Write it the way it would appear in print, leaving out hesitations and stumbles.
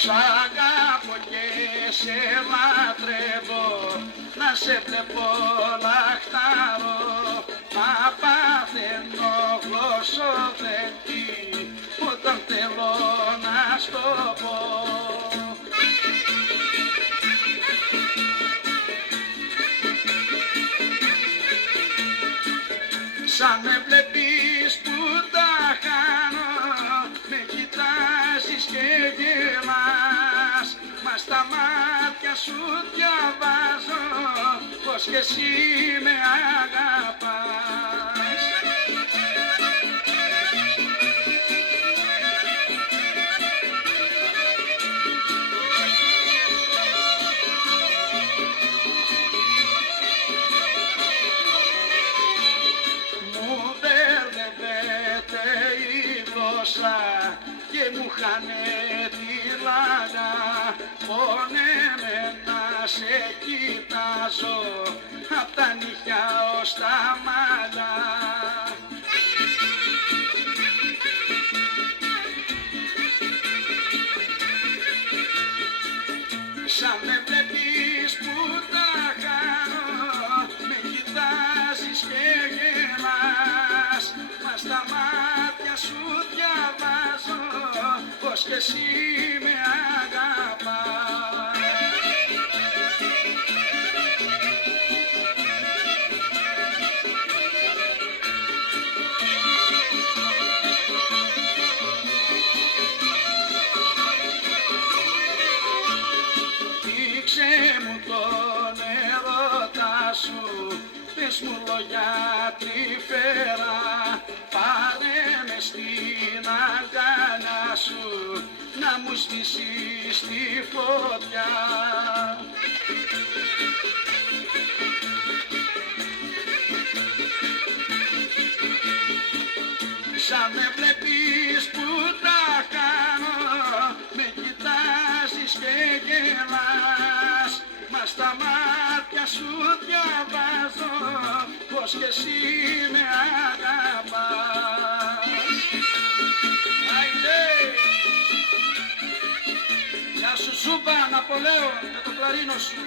Σ' αγαπώ και σε λατρεύω, να σε βλέπω λαχταρώ, να παθαίνω γλωσσοδέτη όταν θέλω να στο πω. Σαν με βλέπεις που τα χάνω, με κοιτάζεις και γελάς, μα στα μάτια σου διαβάζω πως και εσύ με αγαπάς. Και μου χάνε τη λάγα, πόνε να σε κοιτάζω απ' τα νύχια ως τα μάλα. Σαν με βλέπεις που τα κάνω, με κοιτάζεις και γελάς, μα στα μάτια σου διαβάζω πως και εσύ με αγαπάς. Δείξε μου τον έρωτά σου, πες μου λόγια τρυφερά, πάρε με στην αγκαλιά σου να μου στήσεις τη φωτιά. Σαν με βλέπεις που τα κάνω, με κοιτάζεις και γελάς, μα στα μάτια σου διαβάζω πως και εσύ με αγαπάς. Άιντε! Γεια σου Ζούμπα, Ναπολέον, με το κλαρίνο σου.